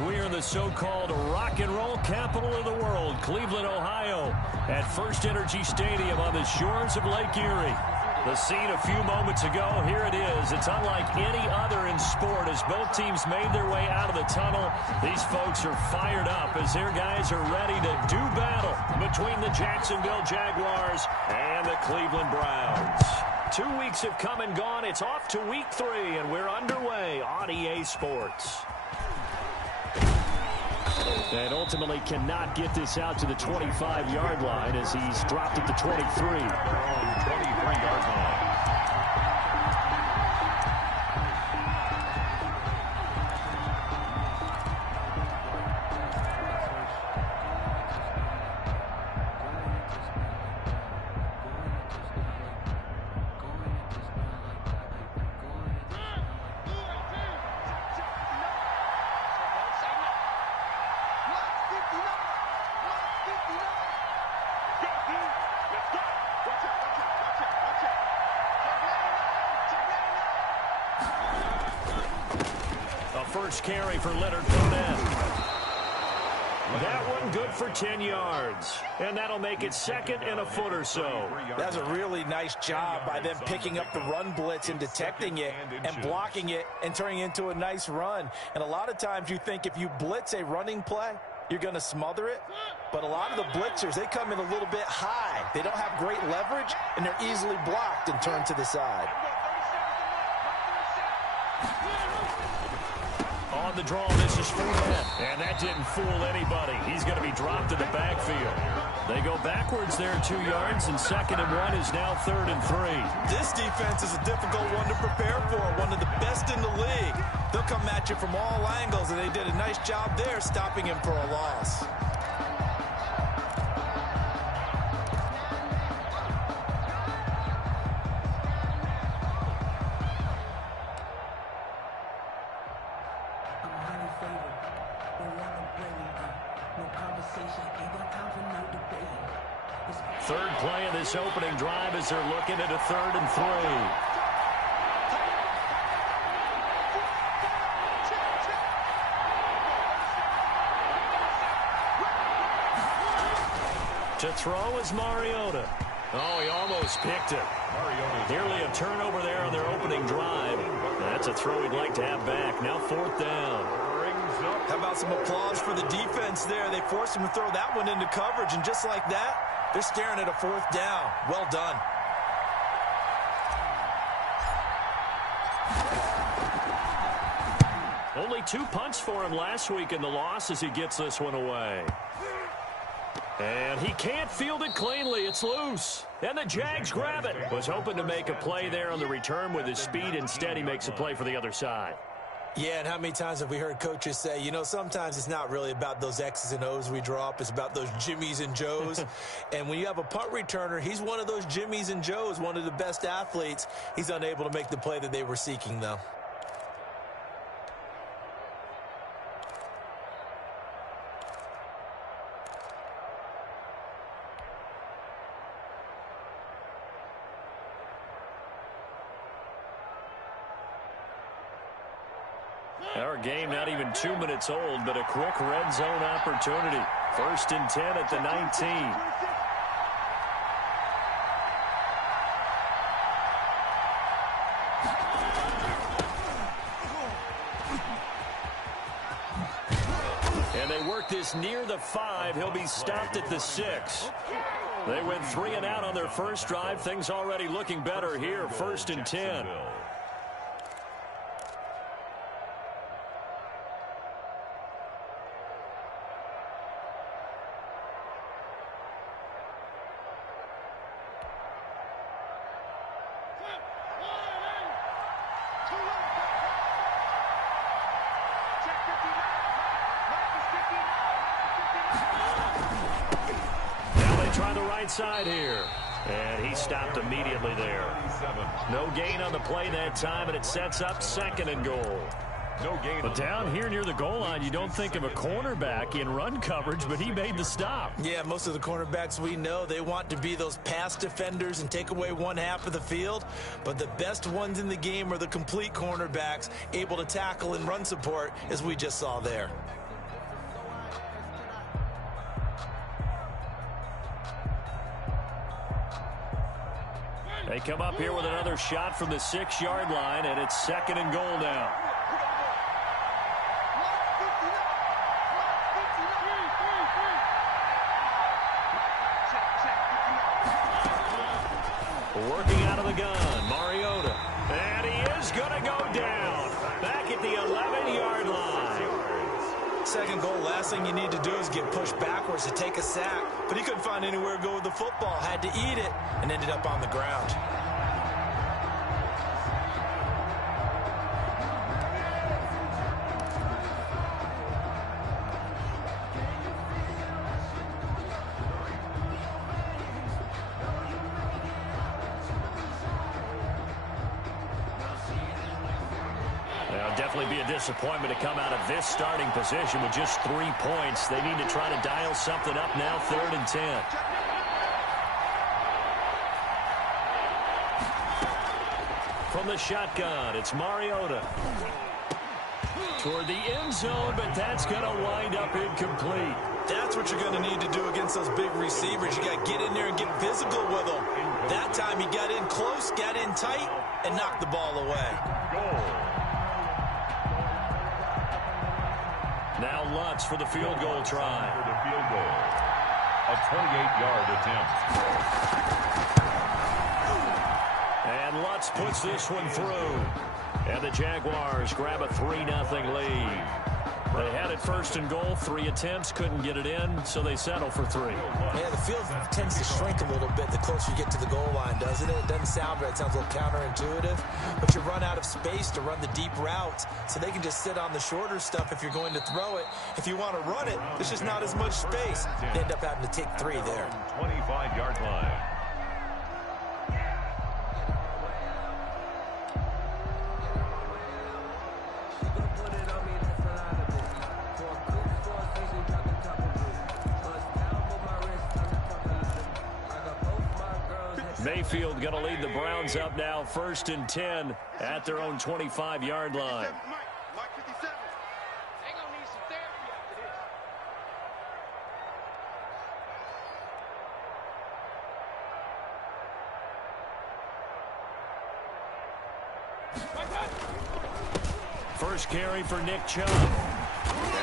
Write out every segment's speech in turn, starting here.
We're in the so-called rock and roll capital of the world, Cleveland, Ohio, at First Energy Stadium on the shores of Lake Erie. The scene a few moments ago, here it is. It's unlike any other in sport as both teams made their way out of the tunnel. These folks are fired up as their guys are ready to do battle between the Jacksonville Jaguars and the Cleveland Browns. 2 weeks have come and gone. It's off to week 3, and we're underway on EA Sports. And ultimately cannot get this out to the 25-yard line as he's dropped at the 23. 23-yard line. First carry for Leonard Fournette. That one good for 10 yards. And that'll make it second and a foot or so. That's a really nice job by them picking up the run blitz and detecting it and blocking it and turning it into a nice run. And a lot of times you think if you blitz a running play, you're going to smother it. But a lot of the blitzers, they come in a little bit high. They don't have great leverage, and they're easily blocked and turned to the side. On the draw, this is Fournette. And that didn't fool anybody. He's going to be dropped in the backfield. They go backwards there 2 yards, and 2nd and 1 is now 3rd and 3. This defense is a difficult one to prepare for, one of the best in the league. They'll come at you from all angles, and they did a nice job there stopping him for a loss. Third play of this opening drive as they're looking at a 3rd and 3. To throw is Mariota. Oh, he almost picked it. Nearly a turnover there on their opening drive. That's a throw he'd like to have back. Now 4th down. How about some applause for the defense there? They forced him to throw that one into coverage, and just like that, they're staring at a 4th down. Well done. Only 2 punts for him last week in the loss as he gets this one away. And he can't field it cleanly. It's loose. And the Jags grab it. Was hoping to make a play there on the return with his speed. Instead, he makes a play for the other side. Yeah, and how many times have we heard coaches say, you know, sometimes it's not really about those X's and O's we draw up. It's about those Jimmies and Joes. And when you have a punt returner, he's one of those Jimmies and Joes, one of the best athletes. He's unable to make the play that they were seeking, though. Our game not even 2 minutes old, but a quick red zone opportunity. 1st and 10 at the 19. And they work this near the 5. He'll be stopped at the 6. They went 3 and out on their first drive. Things already looking better here. 1st and 10. Try the right side here. And he stopped immediately there. No gain on the play that time, and it sets up 2nd and goal. But down here near the goal line, you don't think of a cornerback in run coverage, but he made the stop. Yeah, most of the cornerbacks we know, they want to be those pass defenders and take away one half of the field. But the best ones in the game are the complete cornerbacks, able to tackle and run support, as we just saw there. They come up here with another shot from the 6-yard line, and it's 2nd and goal now. Working out of the gun, Mariota. And he is going to go down. Back at the 11-yard line. 2nd goal, last thing you need to do is get pushed backwards to take a sack. But he couldn't find anywhere to go with the football. Had to eat it and ended up on the ground. Definitely be a disappointment to come out of this starting position with just 3 points. They need to try to dial something up now, 3rd and 10. From the shotgun, it's Mariota. Toward the end zone, but that's going to wind up incomplete. That's what you're going to need to do against those big receivers. You got to get in there and get physical with them. That time he got in close, got in tight, and knocked the ball away. Now Lutz for the field goal try. For the field goal. A 28-yard attempt. And Lutz puts this one through. And the Jaguars grab a 3-0 lead. They had it 1st and goal, 3 attempts, couldn't get it in, so they settle for 3. Yeah, the field tends to shrink a little bit the closer you get to the goal line, doesn't it? It doesn't sound right. It sounds a little counterintuitive. But you run out of space to run the deep routes, so they can just sit on the shorter stuff if you're going to throw it. If you want to run it, there's just not as much space. You end up having to take 3 there. 25-yard line. Mayfield going to lead the Browns up now, 1st and 10 at their own 25-yard line. First carry for Nick Chubb.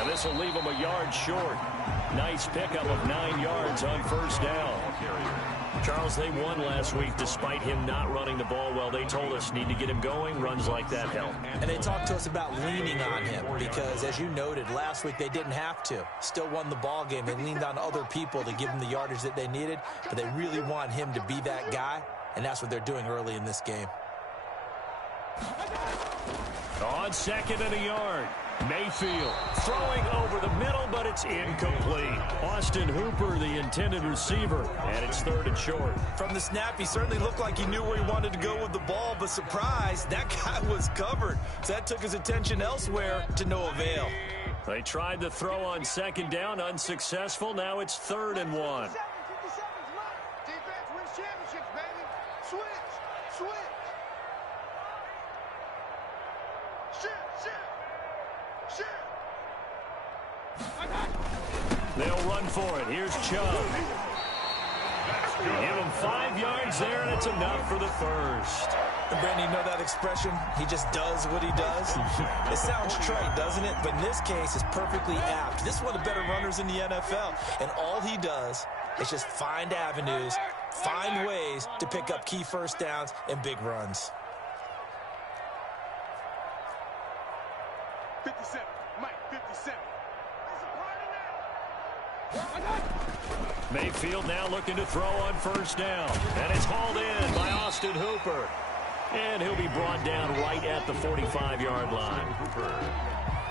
And this will leave him a yard short. Nice pickup of 9 yards on 1st down. Charles, they won last week despite him not running the ball well. They told us need to get him going. Runs like that help. And they talked to us about leaning on him because, as you noted, last week they didn't have to. Still won the ball game. They leaned on other people to give them the yardage that they needed, but they really want him to be that guy, and that's what they're doing early in this game. On 2nd and a yard. Mayfield throwing over the middle, but it's incomplete. Austin Hooper, the intended receiver, and it's 3rd and short. From the snap, he certainly looked like he knew where he wanted to go with the ball, but surprise, that guy was covered. So that took his attention elsewhere to no avail. They tried to throw on 2nd down, unsuccessful. Now it's 3rd and 1. They'll run for it. Here's Chubb. Give him 5 yards there, and it's enough for the 1st. And Brandon, you know that expression? He just does what he does. It sounds trite, doesn't it? But in this case, it's perfectly apt. This is one of the better runners in the NFL, and all he does is just find avenues, find ways to pick up key 1st downs and big runs. 57, Mike, 57. Mayfield now looking to throw on 1st down. And it's hauled in by Austin Hooper. And he'll be brought down right at the 45-yard line.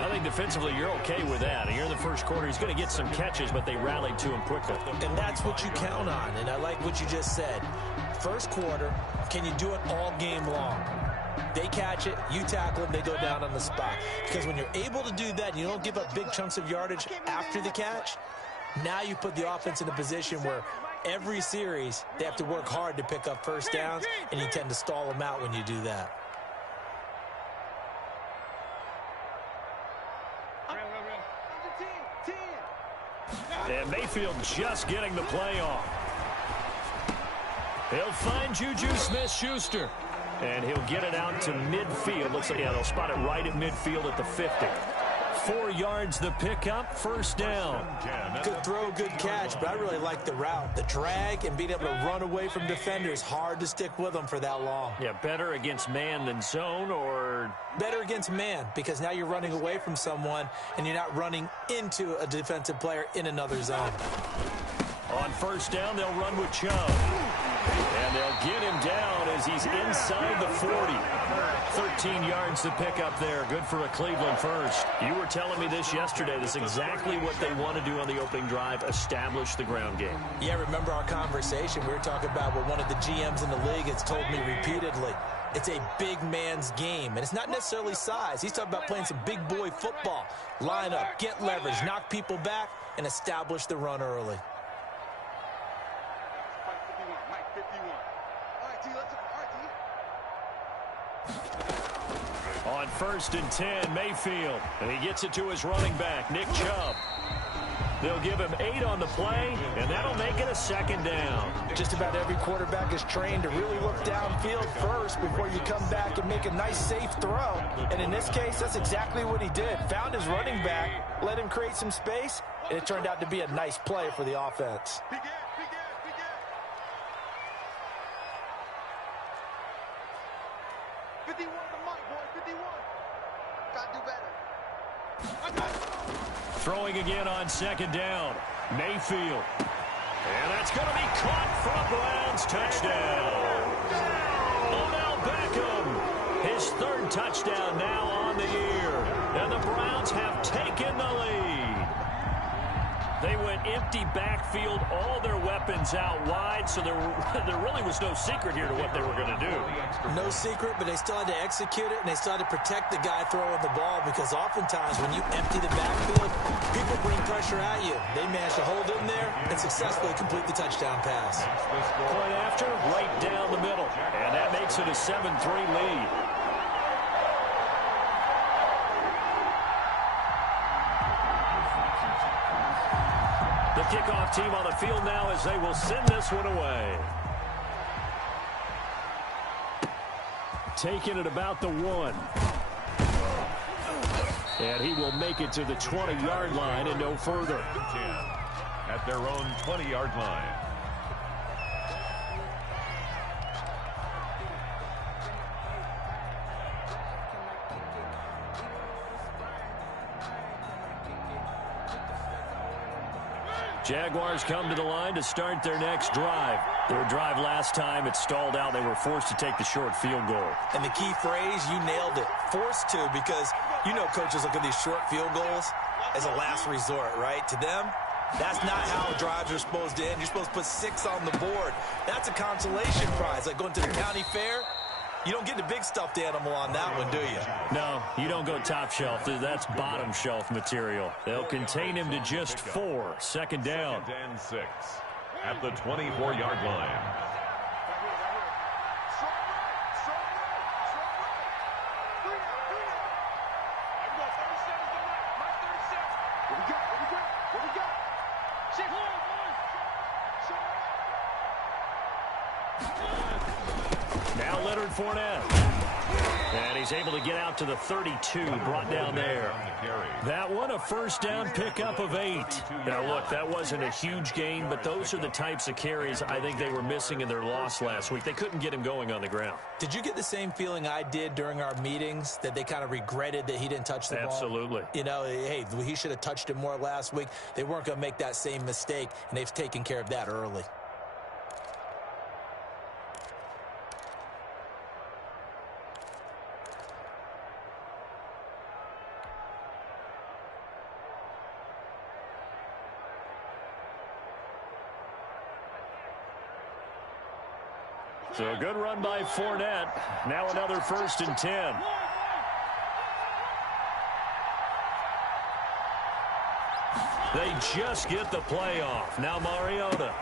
I think defensively you're okay with that. Here in the 1st quarter, he's going to get some catches, but they rallied to him quickly. And that's what you count on, and I like what you just said. 1st quarter, can you do it all game long? They catch it, you tackle them, they go down on the spot. Because when you're able to do that and you don't give up big chunks of yardage after the catch, now you put the offense in a position where every series they have to work hard to pick up 1st downs, and you tend to stall them out when you do that. And Mayfield just getting the play off. He'll find Juju Smith-Schuster. And he'll get it out to midfield. Looks like, yeah, they'll spot it right at midfield at the 50. 4 yards the pickup, first down. Good throw, good catch, but I really like the route. The drag and being able to run away from defenders. Hard to stick with them for that long. Yeah, better against man than zone, or? Better against man, because now you're running away from someone and you're not running into a defensive player in another zone. On first down, they'll run with Chubb. And they'll get him down as he's inside the 40. 13 yards to pick up there. Good for a Cleveland first. You were telling me this yesterday. This is exactly what they want to do on the opening drive, establish the ground game. Yeah, remember our conversation. We were talking about what one of the GMs in the league has told me repeatedly. It's a big man's game, and it's not necessarily size. He's talking about playing some big boy football. Line up, get leverage, knock people back, and establish the run early. On first and 10, Mayfield. And he gets it to his running back, Nick Chubb. They'll give him 8 on the play, and that'll make it a second down. Just about every quarterback is trained to really look downfield first before you come back and make a nice, safe throw. And in this case, that's exactly what he did. Found his running back, let him create some space, and it turned out to be a nice play for the offense. 51 on the mic, boy, 51. Gotta do better. Throwing again on second down. Mayfield. And that's going to be caught for a Browns touchdown. Odell Beckham. His 3rd touchdown now on the year. And the Browns have taken the lead. They went empty backfield, all their weapons out wide, so there really was no secret here to what they were going to do. No secret, but they still had to execute it, and they still had to protect the guy throwing the ball, because oftentimes when you empty the backfield, people bring pressure at you. They managed to hold him there and successfully complete the touchdown pass. Point after, right down the middle, and that makes it a 7-3 lead. The kickoff team on the field now as they will send this one away. Taking it about the 1. And he will make it to the 20-yard line and no further. At their own 20-yard line. Jaguars come to the line to start their next drive. Their drive last time, it stalled out. They were forced to take the short field goal. And the key phrase, you nailed it. Forced to, because you know coaches look at these short field goals as a last resort, right? To them, that's not how drives are supposed to end. You're supposed to put 6 on the board. That's a consolation prize. Like going to the county fair, you don't get the big stuffed animal on that one, do you? No, you don't go top shelf. That's bottom shelf material. They'll contain him to just 4. Second down. 2nd and 6 at the 24-yard line. Now Leonard Fournette. And he's able to get out to the 32, brought down there. That one, a first down pickup of 8. Now, look, that wasn't a huge gain, but those are the types of carries I think they were missing in their loss last week. They couldn't get him going on the ground. Did you get the same feeling I did during our meetings, that they kind of regretted that he didn't touch the ball? Absolutely. You know, hey, he should have touched it more last week. They weren't going to make that same mistake, and they've taken care of that early. So a good run by Fournette. Now another 1st and 10. They just get the play off. Now Mariota.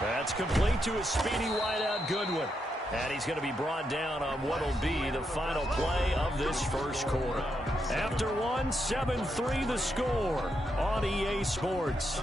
That's complete to his speedy wideout Goodwin. And he's going to be brought down on what will be the final play of this first quarter. After one, 7-3 the score on EA Sports.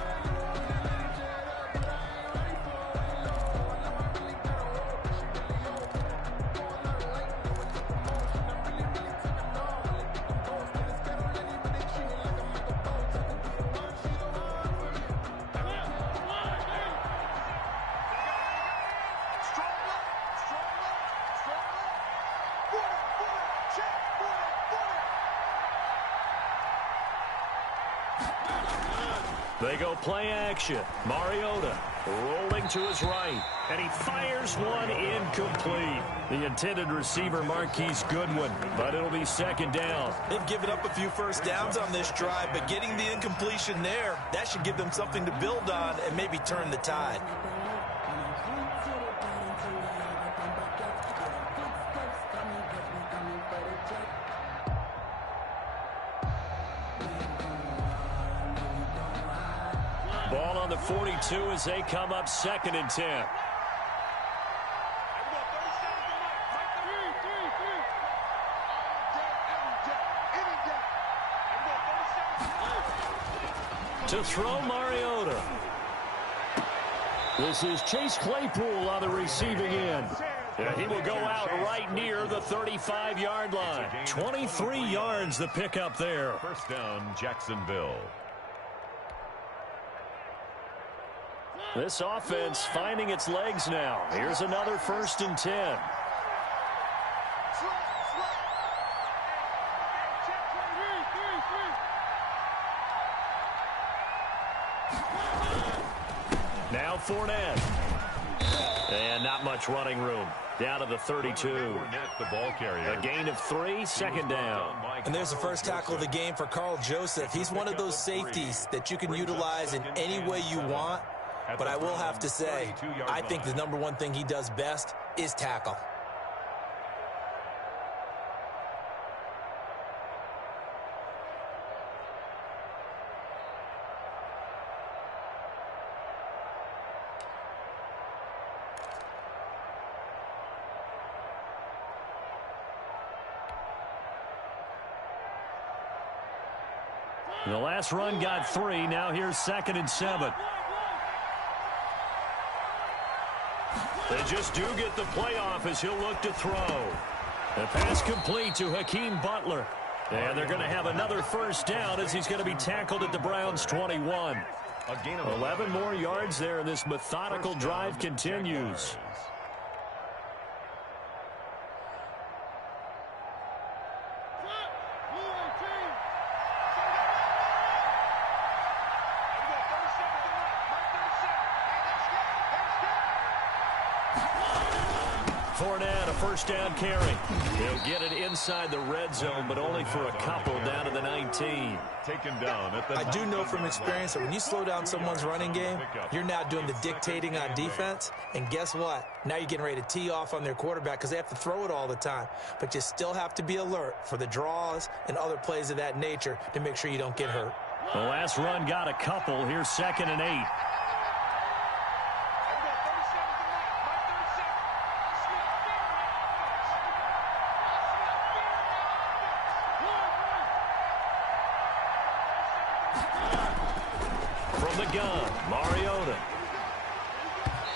They go play action. Mariota rolling to his right, and he fires one incomplete. The intended receiver, Marquise Goodwin, but it'll be second down. They've given up a few first downs on this drive, but getting the incompletion there, that should give them something to build on and maybe turn the tide. Ball on the 42 as they come up second and 10. To throw, Mariota. This is Chase Claypool on the receiving end. And he will go out right near the 35-yard line. 23 yards the pickup there. First down, Jacksonville. This offense finding its legs now. Here's another first and 10. Now Fournette. And not much running room. Down to the 32. The ball carrier. A gain of 3, second down. And there's the first tackle of the game for Carl Joseph. He's one of those safeties that you can utilize in any way you want. But I will have to say, I think the number one thing he does best is tackle. The last run got 3. Now here's second and 7. They just do get the playoff as he'll look to throw. The pass complete to Hakeem Butler. And they're going to have another first down as he's going to be tackled at the Browns' 21. 11 more yards there, and this methodical drive continues. Fournette, a first down carry. He'll get it inside the red zone, but only for a couple down to the 19. Taken down at the I do know from experience that when you slow down someone's running game, you're now doing the dictating on defense. And guess what? Now you're getting ready to tee off on their quarterback because they have to throw it all the time. But you still have to be alert for the draws and other plays of that nature to make sure you don't get hurt. The last run got a couple. Here's second and 8. From the gun, Mariota.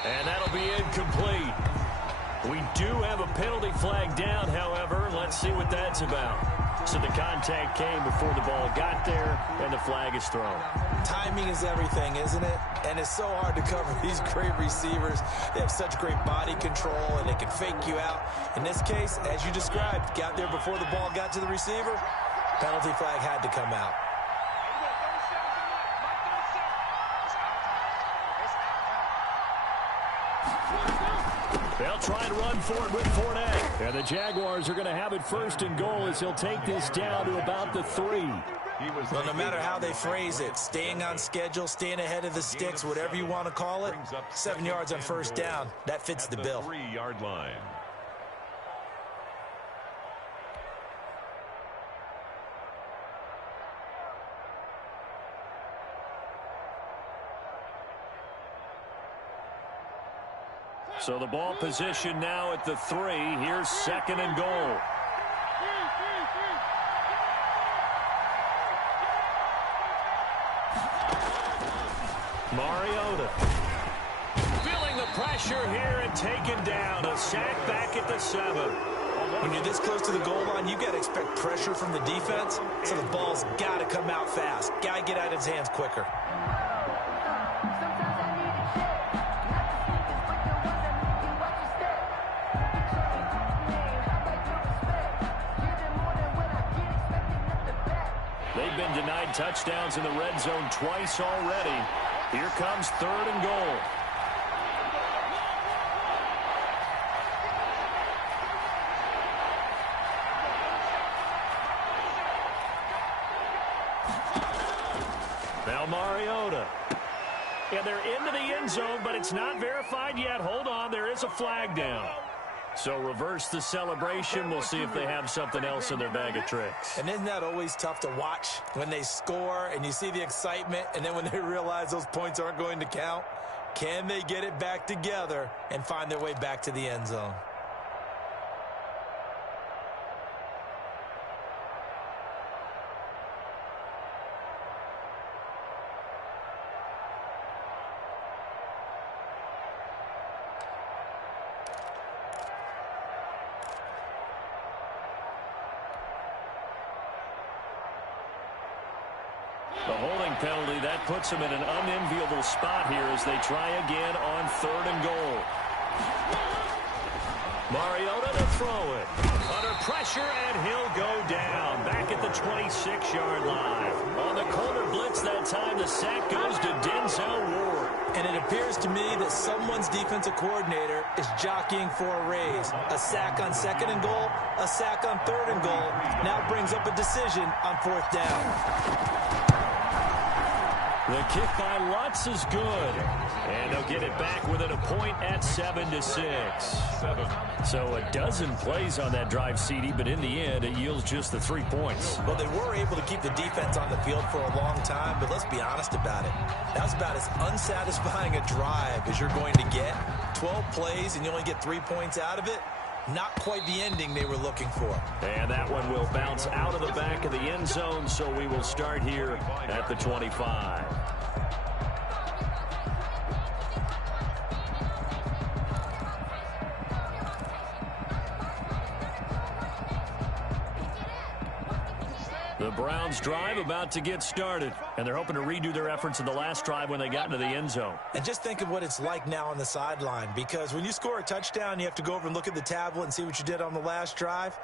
And that'll be incomplete. We do have a penalty flag down, however. Let's see what that's about. So the contact came before the ball got there, and the flag is thrown. Timing is everything, isn't it? And it's so hard to cover these great receivers. They have such great body control, and they can fake you out. In this case, as you described, got there before the ball got to the receiver. Penalty flag had to come out. They'll try and run for it with Fournette. And the Jaguars are going to have it first and goal as he'll take this down to about the 3. Well, no matter how they phrase it, staying on schedule, staying ahead of the sticks, whatever you want to call it, 7 yards on first down, that fits the bill. 3-yard line. So the ball position now at the 3. Here's second and goal. Mariota feeling the pressure here and taken down. A sack back at the 7. When you're this close to the goal line, you got to expect pressure from the defense, so the ball's got to come out fast. Got to get out of his hands quicker. They've been denied touchdowns in the red zone twice already. Here comes 3rd and goal. Now Mariota. Yeah, they're into the end zone, but it's not verified yet. Hold on, there is a flag down. So reverse the celebration. We'll see if they have something else in their bag of tricks. And isn't that always tough to watch when they score and you see the excitement, and then when they realize those points aren't going to count? Can they get it back together and find their way back to the end zone? The holding penalty, that puts them in an unenviable spot here as they try again on 3rd and goal. Mariota to throw it. Under pressure, and he'll go down. Back at the 26-yard line. On the corner blitz that time, the sack goes to Denzel Ward. And it appears to me that someone's defensive coordinator is jockeying for a raise. A sack on 2nd and goal, a sack on 3rd and goal. Now brings up a decision on 4th down. The kick by Lutz is good. And they'll get it back within a point at 7-6. So a dozen plays on that drive, CD, but in the end, it yields just the 3 points. Well, they were able to keep the defense on the field for a long time, but let's be honest about it. That's about as unsatisfying a drive as you're going to get. 12 plays and you only get 3 points out of it. Not quite the ending they were looking for. And that one will bounce out of the back of the end zone, so we will start here at the 25. The Browns drive about to get started, and they're hoping to redo their efforts in the last drive when they got into the end zone. And just think of what it's like now on the sideline, because when you score a touchdown, you have to go over and look at the tablet and see what you did on the last drive.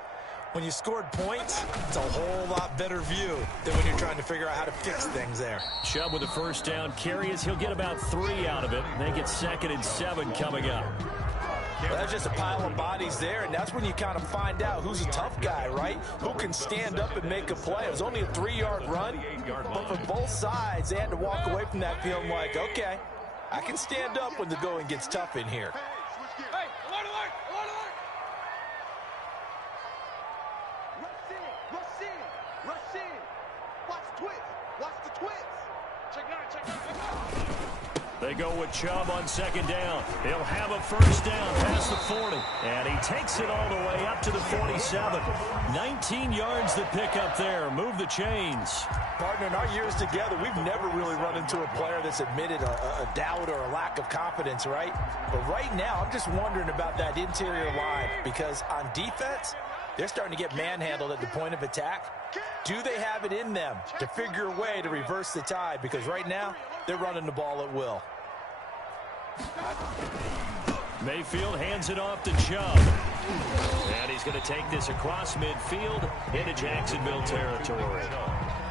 When you scored points, it's a whole lot better view than when you're trying to figure out how to fix things there. Chubb with a 1st down carry as he'll get about 3 out of it. Make it 2nd and 7 coming up. Well, that's just a pile of bodies there, and that's when you kind of find out who's a tough guy, right? Who can stand up and make a play. It was only a 3-yard run, but for both sides, they had to walk away from that feeling like, okay, I can stand up when the going gets tough in here. Hey, alert, alert, alert, alert! Rush in, rush in. Watch twist, watch the twist. Check it out, check it out, check it out. They go with Chubb on 2nd down. He'll have a 1st down past the 40. And he takes it all the way up to the 47. 19 yards to pick up there. Move the chains. Partner, in our years together, we've never really run into a player that's admitted a doubt or a lack of confidence, right? But right now, I'm just wondering about that interior line, because on defense, they're starting to get manhandled at the point of attack. Do they have it in them to figure a way to reverse the tide? Because right now, they're running the ball at will. Mayfield hands it off to Chubb. And he's going to take this across midfield into Jacksonville territory.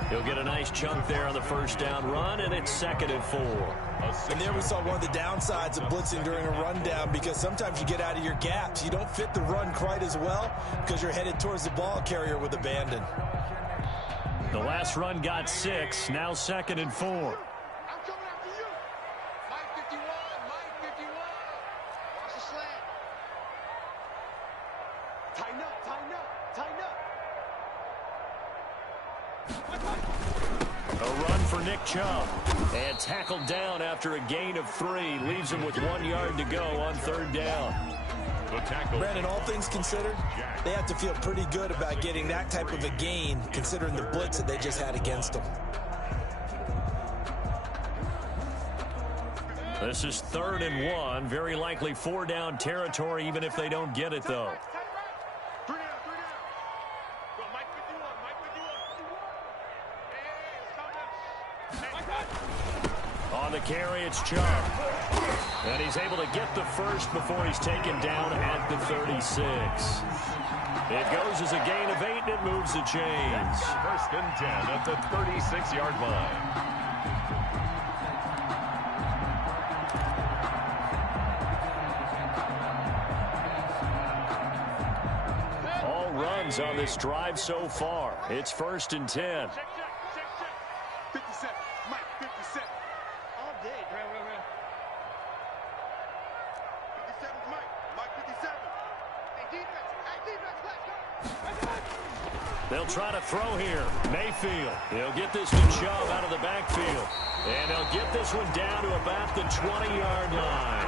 He'll get a nice chunk there on the 1st down run, and it's 2nd and 4. And there we saw one of the downsides of blitzing during a rundown, because sometimes you get out of your gaps. You don't fit the run quite as well because you're headed towards the ball carrier with abandon. The last run got 6, now 2nd and 4. I'm coming after you. Mike 51, Mike 51. Watch the slant. Tighten up, tighten up, tighten up. A run for Nick Chubb. And tackled down after a gain of 3. Leaves him with 1 yard to go on 3rd down. Brandon, all things considered, they have to feel pretty good about getting that type of a gain, considering the blitz that they just had against them. This is 3rd and 1. Very likely 4 down territory, even if they don't get it, though. 3 down, 3 down. Go, Mike 51, Mike 51. Hey, let's go. On the carry, it's Chubb. And he's able to get the first before he's taken down at the 36. It goes as a gain of 8, and it moves the chains. First and 10 at the 36-yard line. All runs on this drive so far. It's first and 10. Check. 57. Mike, 57. All day, bro. 57 Mike. Mike, 57. Hey, defense, let's go. They'll try to throw here. Mayfield. He'll get this to Chubb out of the backfield. And they'll get this one down to about the 20-yard line.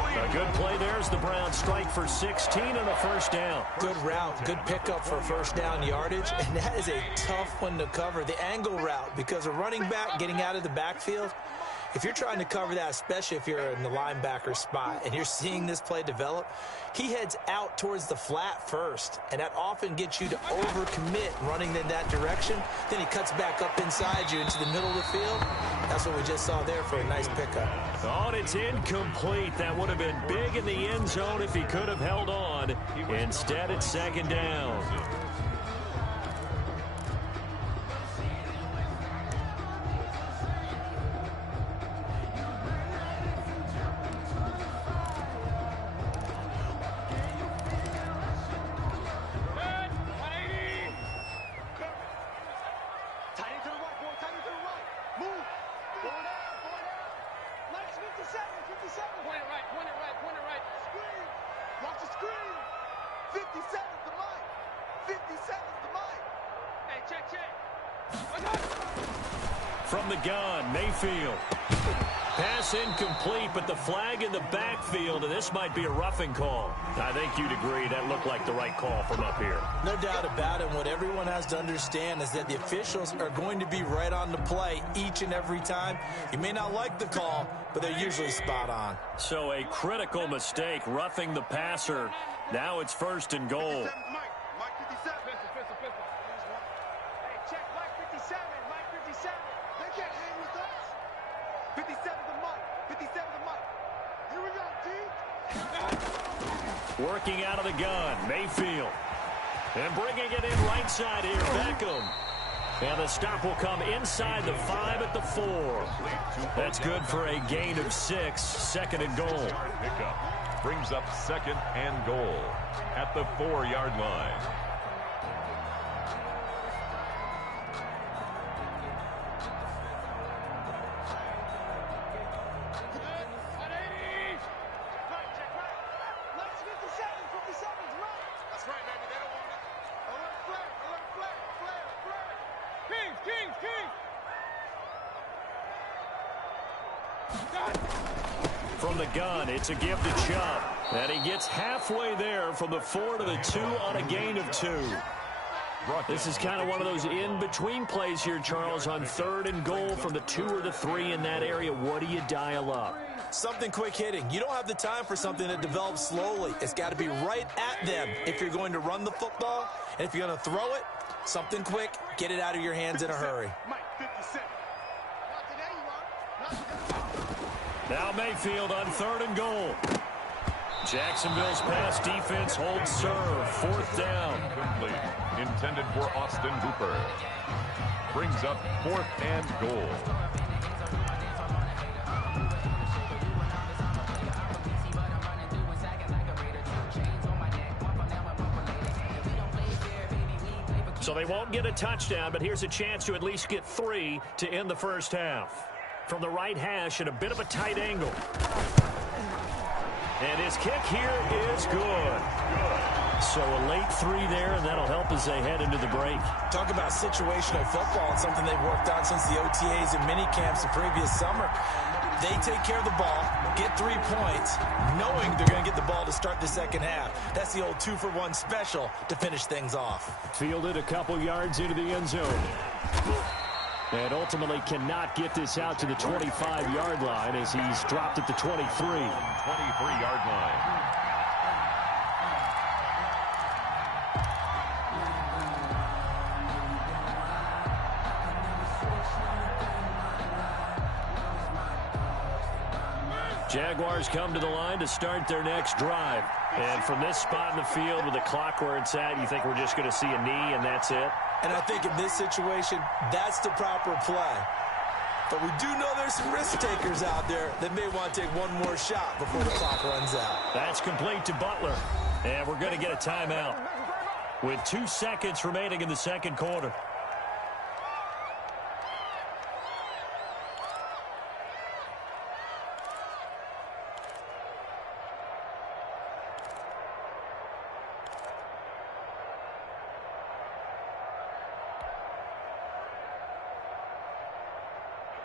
A good play there as the Browns strike for 16 and a first down. Good route, good pickup for first down yardage, and that is a tough one to cover, the angle route, because a running back getting out of the backfield, if you're trying to cover that, especially if you're in the linebacker spot and you're seeing this play develop, he heads out towards the flat first, and that often gets you to overcommit running in that direction. Then he cuts back up inside you into the middle of the field. That's what we just saw there for a nice pickup. Oh, and it's incomplete. That would have been big in the end zone if he could have held on. Instead, it's second down. From the gun, Mayfield. Pass incomplete, but the flag in the backfield, and this might be a roughing call. I think you'd agree that looked like the right call from up here. No doubt about it. What everyone has to understand is that the officials are going to be right on the play each and every time. You may not like the call, but they're usually spot on. So a critical mistake, roughing the passer. Now it's first and goal. Mike 57. Pistol. Hey, check Mike 57. Mike 57. They can't hang with us. 57 to Mike. 57 to Mike. Here we go, T. Working out of the gun, Mayfield. And bringing it in right side here, Beckham. And the stop will come inside the 5 at the 4. That's good for a gain of 6, second and goal. Pickup brings up second and goal at the 4-yard line. From the gun, it's a give to Chubb. And he gets halfway there from the 4 to the 2 on a gain of 2. This is kind of one of those in-between plays here, Charles, on third and goal from the 2 or the 3 in that area. What do you dial up? Something quick hitting. You don't have the time for something that develops slowly. It's got to be right at them if you're going to run the football. And if you're going to throw it, something quick, get it out of your hands in a hurry. Mike 57. Now Mayfield on third and goal. Jacksonville's pass defense holds serve. Fourth down. Complete. Intended for Austin Hooper. Brings up 4th and goal. So they won't get a touchdown, but here's a chance to at least get 3 to end the first half. From the right hash at a bit of a tight angle. And his kick here is good. So a late 3 there, and that'll help as they head into the break. Talk about situational football, and something they've worked on since the OTAs and mini camps the previous summer. They take care of the ball, get 3 points, knowing they're going to get the ball to start the second half. That's the old 2-for-1 special to finish things off. Fielded a couple yards into the end zone. And ultimately cannot get this out to the 25-yard line as he's dropped at the 23. 23-yard line. Jaguars come to the line to start their next drive. And from this spot in the field with the clock where it's at, you think we're just going to see a knee and that's it? And I think in this situation, that's the proper play. But we do know there's some risk takers out there that may want to take one more shot before the clock runs out. That's complete to Butler. And we're going to get a timeout with 2 seconds remaining in the second quarter.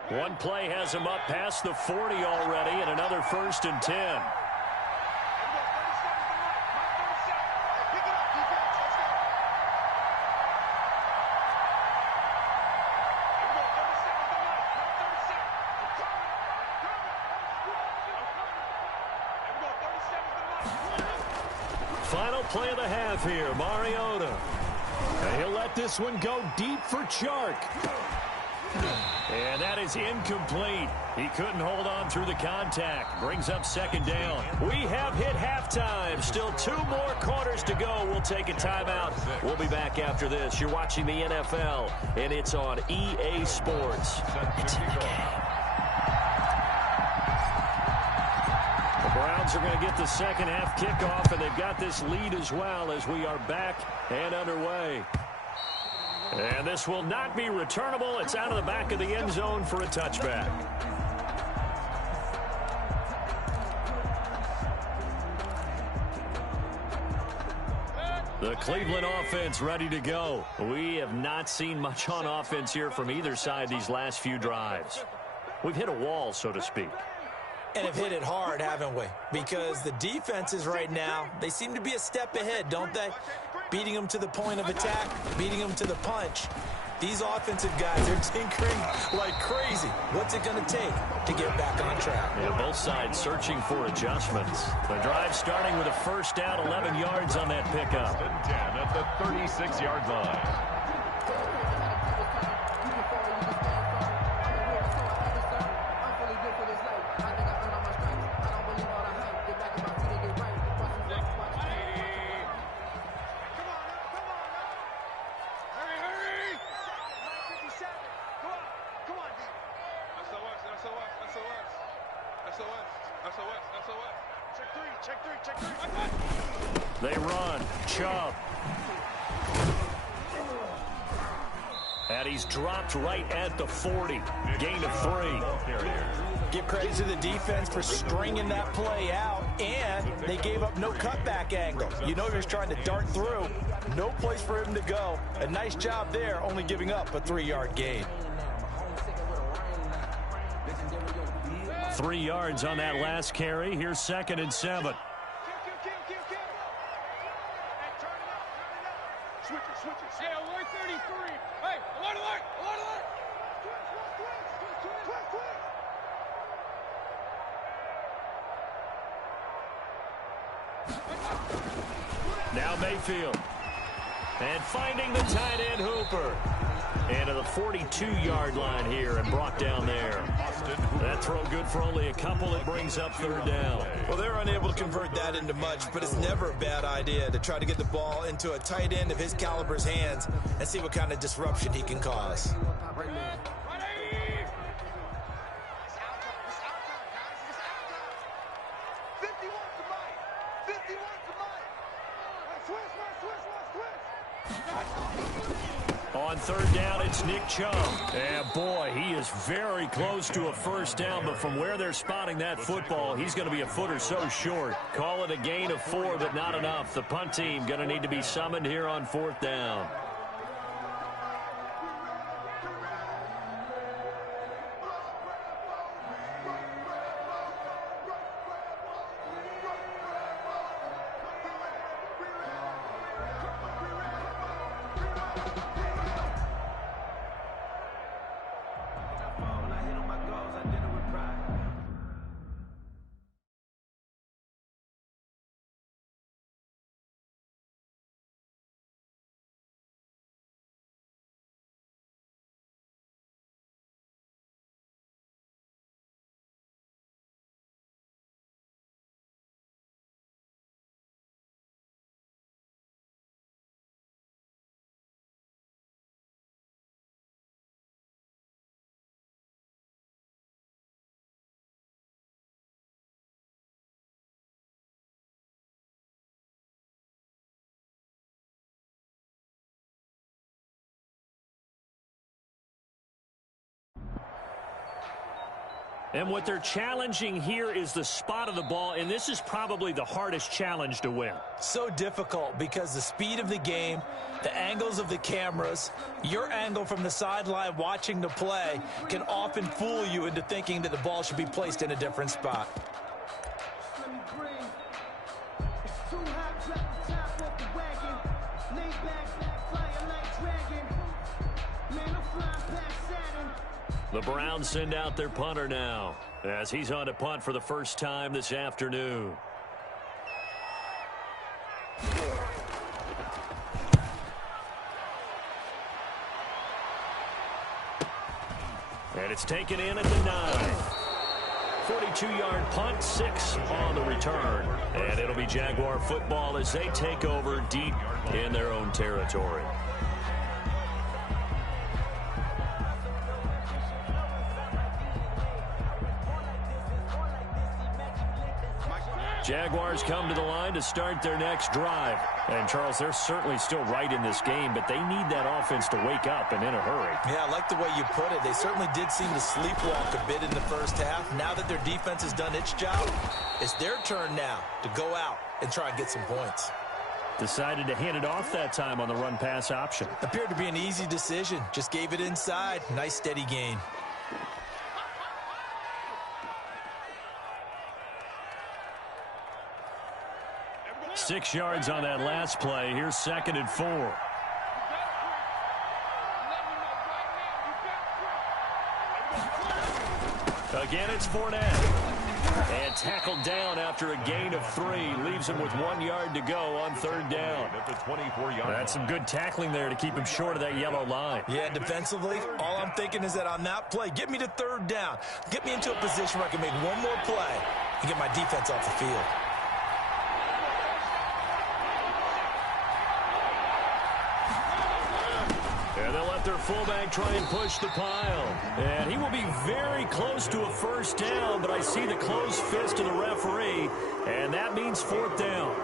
One play has him up past the 40 already, and another 1st and 10. Final play of the half here, Mariota. And he'll let this one go deep for Chark. And that is incomplete. He couldn't hold on through the contact. Brings up 2nd down. We have hit halftime. Still 2 more quarters to go. We'll take a timeout. We'll be back after this. You're watching the NFL, and it's on EA Sports. It's in the game. The Browns are going to get the second half kickoff, and they've got this lead as well as we are back and underway. And this will not be returnable. It's out of the back of the end zone for a touchback. The Cleveland offense ready to go. We have not seen much on offense here from either side these last few drives. We've hit a wall, so to speak. And have hit it hard, haven't we? Because the defenses right now, they seem to be a step ahead, don't they? Beating them to the point of attack, beating them to the punch. These offensive guys, they're tinkering like crazy. What's it going to take to get back on track? Yeah, both sides searching for adjustments. The drive starting with a 1st down, 11 yards on that pickup. 10 at the 36-yard line. They run. Chubb. And he's dropped right at the 40. Gain of 3. Give credit to the defense for stringing that play out, and they gave up no cutback angle. You know he was trying to dart through. No place for him to go. A nice job there, only giving up a 3-yard gain. 3 yards on that last carry. Here's 2nd and 7. Hey, alert 33. Hey, alert, alert, alert, alert. Now Mayfield. And finding the tight end Hooper. And to the 42-yard line here and brought down there. That throw good for only a couple. It brings up 3rd down. Well, they're unable to convert that into much, but it's never a bad idea to try to get the ball into a tight end of his caliber's hands and see what kind of disruption he can cause. On 3rd down, it's Nick Chubb. And boy, he is very close to a 1st down, but from where they're spotting that football, he's going to be a foot or so short. Call it a gain of 4, but not enough. The punt team going to need to be summoned here on 4th down. And what they're challenging here is the spot of the ball, and this is probably the hardest challenge to win. So difficult because the speed of the game, the angles of the cameras, your angle from the sideline watching the play can often fool you into thinking that the ball should be placed in a different spot. The Browns send out their punter now as he's on to punt for the first time this afternoon. And it's taken in at the 9. 42-yard punt, 6 on the return. And it'll be Jaguar football as they take over deep in their own territory. Jaguars come to the line to start their next drive. And, Charles, they're certainly still right in this game, but they need that offense to wake up and in a hurry. Yeah, I like the way you put it. They certainly did seem to sleepwalk a bit in the first half. Now that their defense has done its job, it's their turn now to go out and try and get some points. Decided to hand it off that time on the run-pass option. Appeared to be an easy decision. Just gave it inside. Nice, steady gain. Six yards on that last play. Here's 2nd and 4. Again, it's Fournette. And tackled down after a gain of 3. Leaves him with 1 yard to go on 3rd down. That's some good tackling there to keep him short of that yellow line. Yeah, defensively, all I'm thinking is that on that play, get me to 3rd down. Get me into a position where I can make one more play and get my defense off the field. And they'll let their fullback try and push the pile. And he will be very close to a 1st down, but I see the closed fist of the referee, and that means 4th down.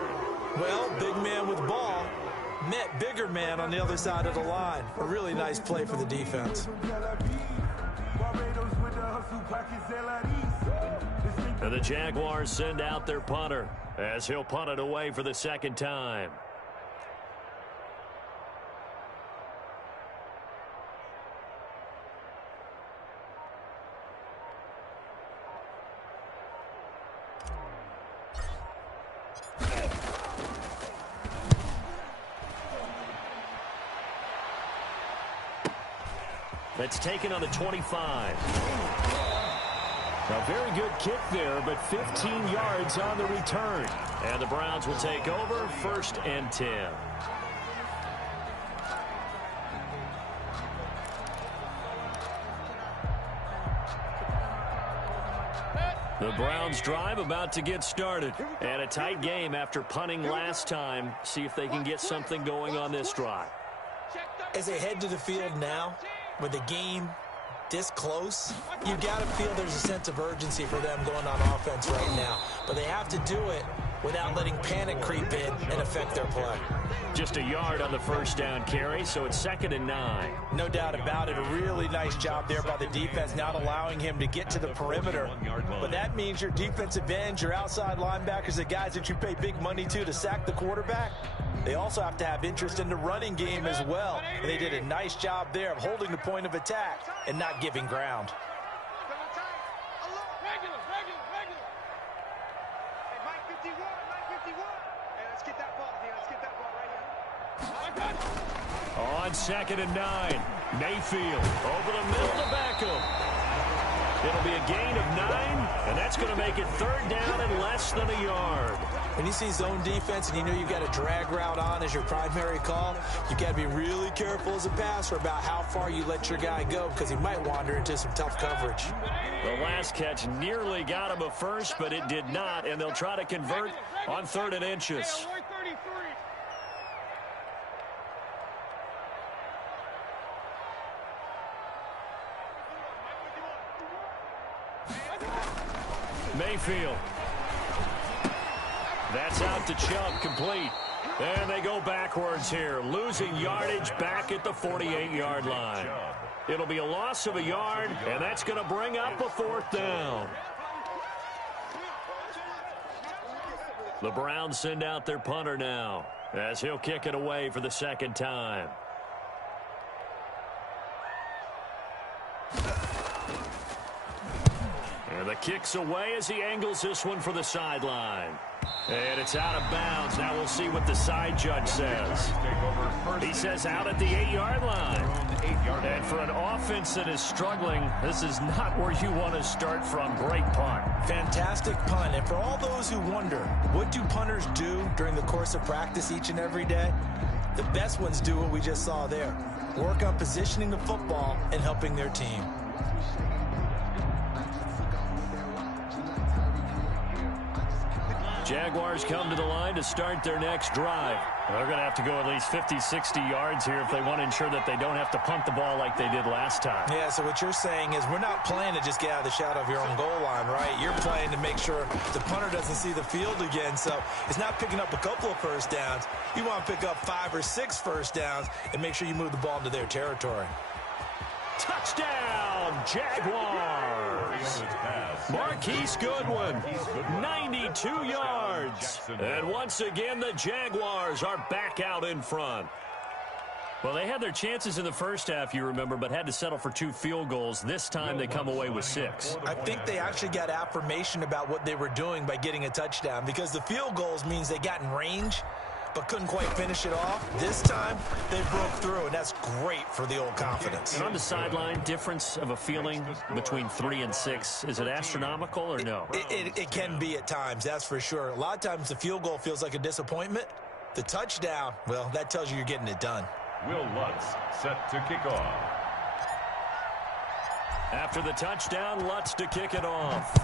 Well, big man with ball met bigger man on the other side of the line. A really nice play for the defense. And the Jaguars send out their punter as he'll punt it away for the 2nd time. That's taken on the 25. A very good kick there, but 15 yards on the return. And the Browns will take over 1st and 10. The Browns drive about to get started. And a tight game after punting last time. See if they can get something going on this drive. As they head to the field now, with the game this close, you got to feel there's a sense of urgency for them going on offense right now. But they have to do it without letting panic creep in and affect their play. Just a yard on the 1st down carry, so it's 2nd and 9. No doubt about it. A really nice job there by the defense, not allowing him to get to the perimeter. But that means your defensive ends, your outside linebackers, the guys that you pay big money to sack the quarterback, they also have to have interest in the running game as well. And they did a nice job there of holding the point of attack and not giving ground. On 2nd and 9, Mayfield over the middle to Beckham. It'll be a gain of 9, and that's going to make it 3rd down and less than a yard. When you see zone defense and you know you've got a drag route on as your primary call, you've got to be really careful as a passer about how far you let your guy go because he might wander into some tough coverage. The last catch nearly got him a first, but it did not, and they'll try to convert on 3rd and inches. Mayfield. That's out to Chubb, complete. And they go backwards here, losing yardage back at the 48-yard line. It'll be a loss of a yard, and that's going to bring up a 4th down. The Browns send out their punter now, as he'll kick it away for the 2nd time. And the kick's away as he angles this one for the sideline. And it's out of bounds. Now we'll see what the side judge says. He says out at the 8-yard line. And for an offense that is struggling, this is not where you want to start from. Great punt. Fantastic punt. And for all those who wonder, what do punters do during the course of practice each and every day? The best ones do what we just saw there. Work on positioning the football and helping their team. Jaguars come to the line to start their next drive. They're going to have to go at least 50, 60 yards here if they want to ensure that they don't have to punt the ball like they did last time. Yeah, so what you're saying is we're not playing to just get out of the shadow of your own goal line, right? You're playing to make sure the punter doesn't see the field again. So it's not picking up a couple of first downs. You want to pick up 5 or 6 first downs and make sure you move the ball into their territory. Touchdown, Jaguars! Marquise Goodwin, 92 yards. And once again, the Jaguars are back out in front. Well, they had their chances in the first half, you remember, but had to settle for 2 field goals. This time they come away with 6. I think they actually got affirmation about what they were doing by getting a touchdown, because the field goals means they got in range but couldn't quite finish it off. This time, they broke through, and that's great for the old confidence. And on the sideline, difference of a feeling between 3 and 6, is it astronomical or no? It can be at times, that's for sure. A lot of times the field goal feels like a disappointment. The touchdown, well, that tells you you're getting it done. Will Lutz set to kick off. After the touchdown, Lutz to kick it off.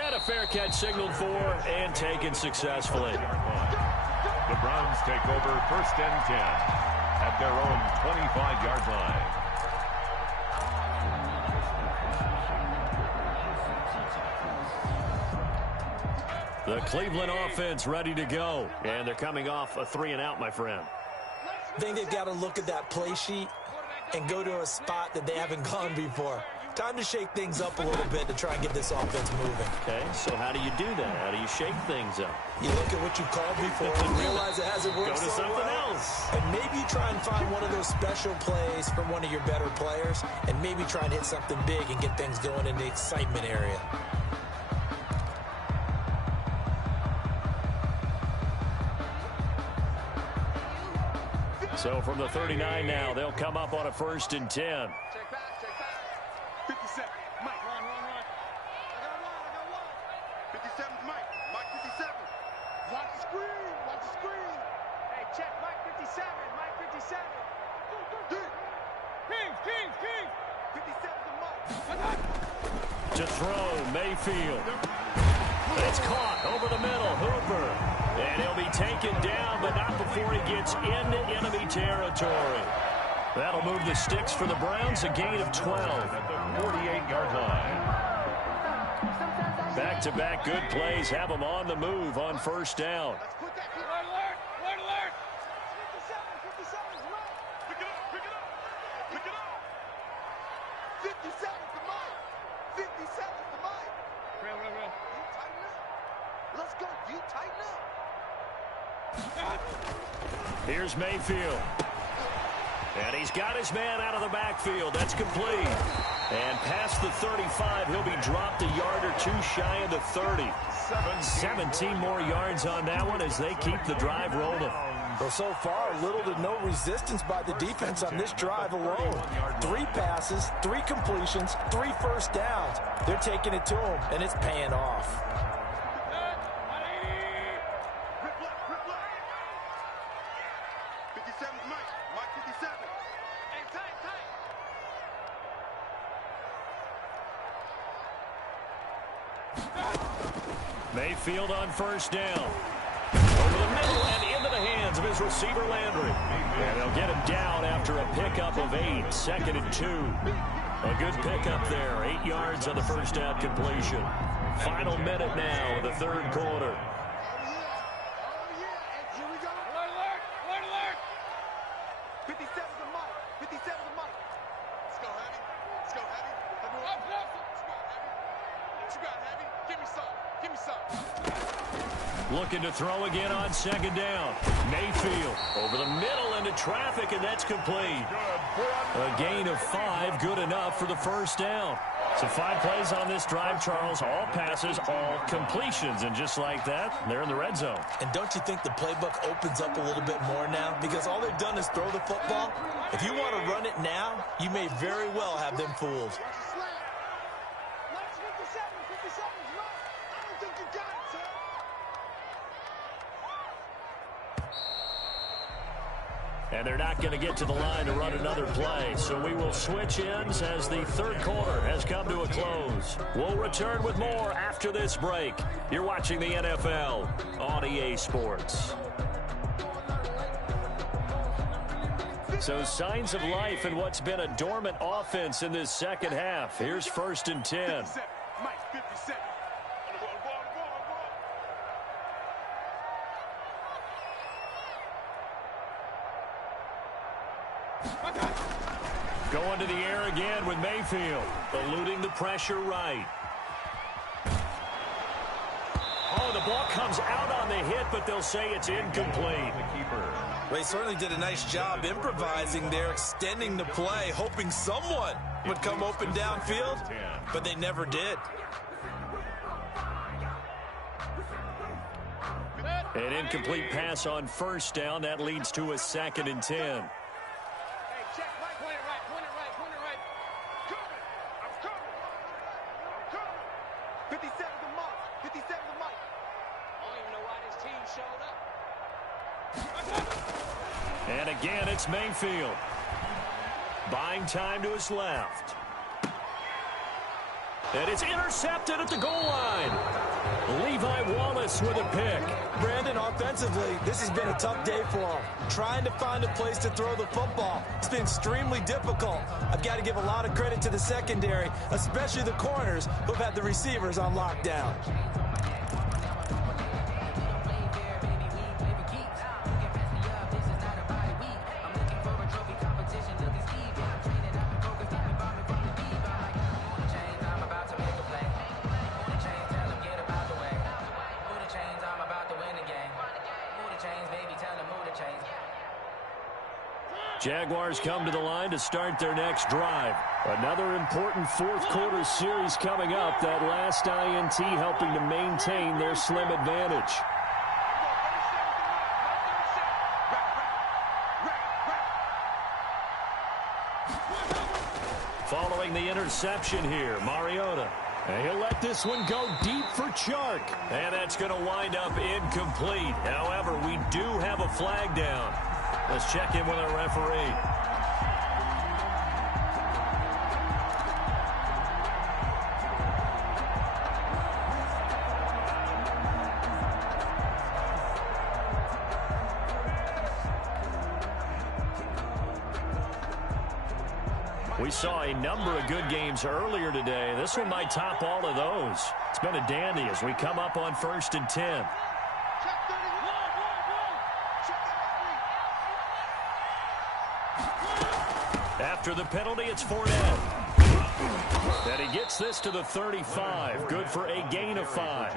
And a fair catch signaled for and taken successfully. The Browns take over 1st and 10 at their own 25-yard line. The Cleveland offense ready to go. And they're coming off a 3-and-out, my friend. I think they've got to look at that play sheet and go to a spot that they haven't gone before. Time to shake things up a little bit to try and get this offense moving. Okay, so how do you do that? How do you shake things up? You look at what you called before and realize it hasn't worked Go to so something well. else. And maybe try and find one of those special plays from one of your better players, and maybe try and hit something big and get things going in the excitement area. So from the 39 now, they'll come up on a 1st and 10. Check back, check back. 57, Mike, run. I got one. 57's Mike. Mike 57. Watch the screen. Hey, check Mike 57. Mike 57. Kings. 57's the Mike. To throw, Mayfield. It's caught over the middle, Hooper. And he'll be taken down, but not before he gets into enemy territory. That'll move the sticks for the Browns, a gain of 12. At the 48-yard line. Back-to-back good plays have them on the move on 1st down. Let's put that kid. Red alert. 57's Mike. Pick it up. 57's the Mike. 57's the Mike. Real. You tighten up. Let's go. You tighten up. Here's Mayfield. And he's got his man out of the backfield. That's complete. And past the 35, he'll be dropped a yard or 2 shy of the 30. 17 more yards on that one as they keep the drive rolling. Well, so far, little to no resistance by the defense on this drive alone. 3 passes, 3 completions, 3 first downs. They're taking it to them, and it's paying off. Mayfield on 1st down. Over the middle and into the hands of his receiver, Landry. And they'll get him down after a pickup of 8, 2nd and 2. A good pickup there, 8 yards on the first down completion. Final minute now in the 3rd quarter. 57's a mic. 57's a mic. Let's go heavy. Let's go heavy. Everyone. What you got, heavy? Give me some. Give me some. Looking to throw again on second down. Mayfield over the middle into traffic, and that's complete. A gain of 5, good enough for the first down. So 5 plays on this drive, Charles. All passes, all completions. And just like that, they're in the red zone. And don't you think the playbook opens up a little bit more now? Because all they've done is throw the football. If you want to run it now, you may very well have them fooled. And they're not going to get to the line to run another play. So we will switch ends as the third quarter has come to a close. We'll return with more after this break. You're watching the NFL on EA Sports. So signs of life in what's been a dormant offense in this second half. Here's 1st and 10. Mike, 57. Going to the air again with Mayfield, eluding the pressure right. Oh, the ball comes out on the hit, but they'll say it's incomplete. They certainly did a nice job improvising there, extending the play, hoping someone would come open downfield, but they never did. An incomplete pass on first down. That leads to a 2nd and 10. 57's a mic. 57's a mic. I don't even know why this team showed up. And again, it's Mayfield. Buying time to his left. And it's intercepted at the goal line. Levi Wallace with a pick. Brandon, offensively, this has been a tough day for him. Trying to find a place to throw the football. It's been extremely difficult. I've got to give a lot of credit to the secondary, especially the corners who've had the receivers on lockdown. Jaguars come to the line to start their next drive. Another important fourth quarter series coming up. That last INT helping to maintain their slim advantage. Following the interception here, Mariota. And he'll let this one go deep for Chark. And that's going to wind up incomplete. However, we do have a flag down. Let's check in with our referee. We saw a number of good games earlier today. This one might top all of those. It's been a dandy as we come up on 1st and 10. After the penalty, it's Fournette. And he gets this to the 35. Good for a gain of 5.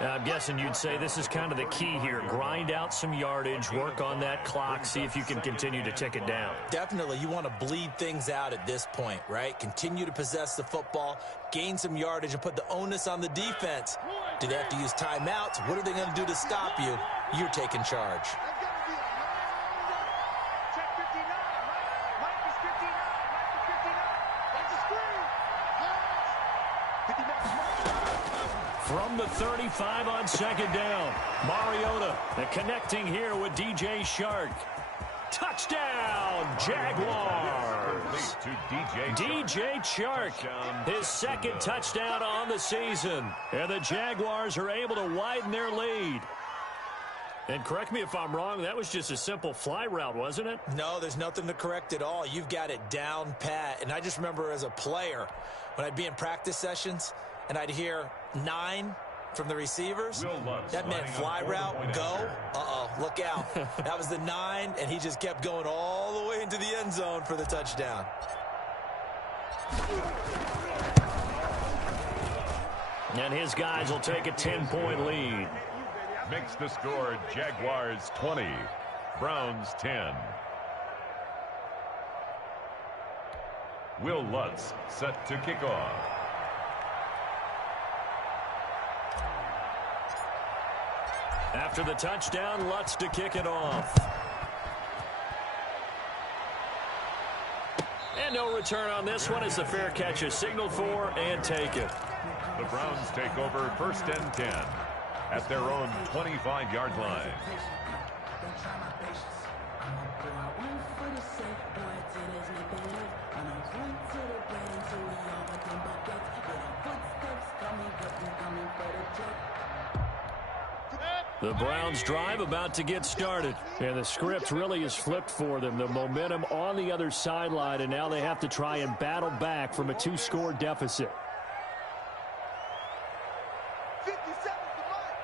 I'm guessing you'd say this is kind of the key here. Grind out some yardage, work on that clock, see if you can continue to tick it down. Definitely. You want to bleed things out at this point, right? Continue to possess the football, gain some yardage, and put the onus on the defense. Do they have to use timeouts? What are they going to do to stop you? You're taking charge. From the 35 on second down, Mariota and connecting here with DJ Chark. Touchdown, Jaguars! DJ Chark, his second touchdown on the season. And the Jaguars are able to widen their lead. And correct me if I'm wrong, that was just a simple fly route, wasn't it? No, there's nothing to correct at all. You've got it down pat. And I just remember as a player, when I'd be in practice sessions, and I'd hear 9, from the receivers. That meant fly route, go. Uh-oh, look out. That was the 9, and he just kept going all the way into the end zone for the touchdown. And his guys will take a 10-point lead. Makes the score Jaguars 20, Browns 10. Will Lutz set to kick off. After the touchdown, Lutz to kick it off. And no return on this one as the fair catch is signaled for and taken. The Browns take over 1st and 10 at their own 25-yard line. The Browns drive about to get started. And the script really is flipped for them. The momentum on the other sideline, and now they have to try and battle back from a 2-score deficit. 50 seconds to Mike.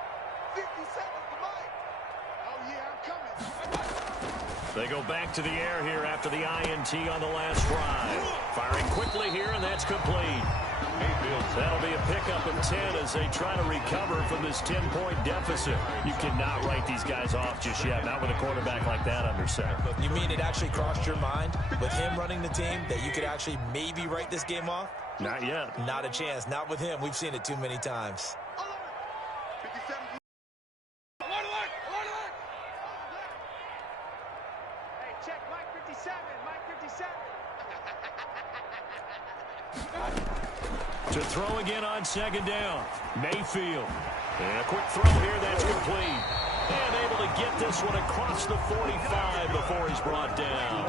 50 seconds to Mike. Oh, yeah, I'm coming. They go back to the air here after the INT on the last drive. Firing quickly here, and that's complete. That'll be a pickup of 10 as they try to recover from this 10-point deficit. You cannot write these guys off just yet, not with a quarterback like that under center. You mean it actually crossed your mind with him running the team that you could actually maybe write this game off? Not yet. Not a chance. Not with him. We've seen it too many times. 57. Alert, alert, alert, alert. Hey, check Mike 57, Mike 57. To throw again on 2nd down. Mayfield. And a quick throw here, that's complete. And able to get this one across the 45 before he's brought down.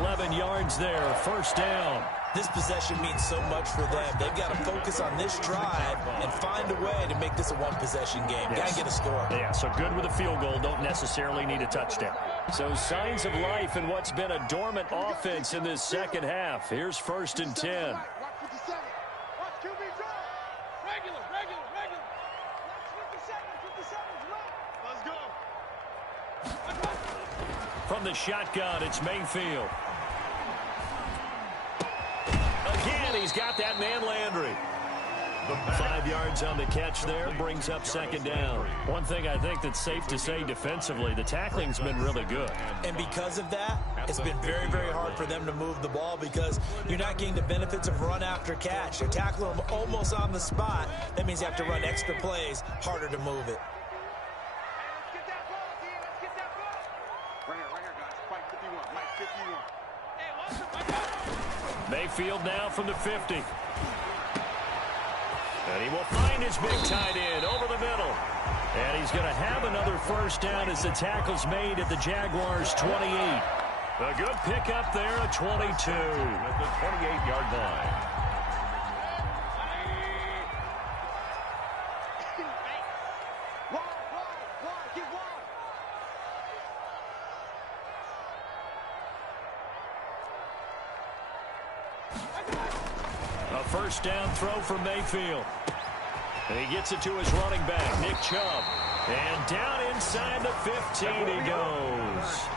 11 yards there, 1st down. This possession means so much for them. They've got to focus on this drive and find a way to make this a one-possession game. Yes. Got to get a score. Yeah, so good with a field goal. Don't necessarily need a touchdown. So signs of life in what's been a dormant offense in this second half. Here's 1st and 10. Watch 57. Watch QB draw. Regular, regular, regular. Watch 57. 57's right. Let's go. From the shotgun, it's Mayfield. Again, he's got that man Landry. 5 yards on the catch there, brings up 2nd down. One thing I think that's safe to say defensively, the tackling's been really good. And because of that, it's been very, very hard for them to move the ball because you're not getting the benefits of run after catch. They're tackling them almost on the spot. That means you have to run extra plays, harder to move it. Let's get that ball, D. Let's get that ball. Right here, guys. Mike 51. Mike 51. Hey, Watson, watch out. Mayfield now from the 50. And he will find his big tight end over the middle. And he's going to have another 1st down as the tackle's made at the Jaguars' 28. A good pickup there at 22. At the 28-yard line. Wide, get wide. A 1st down throw from Mayfield. And he gets it to his running back, Nick Chubb. And down inside the 15 he goes.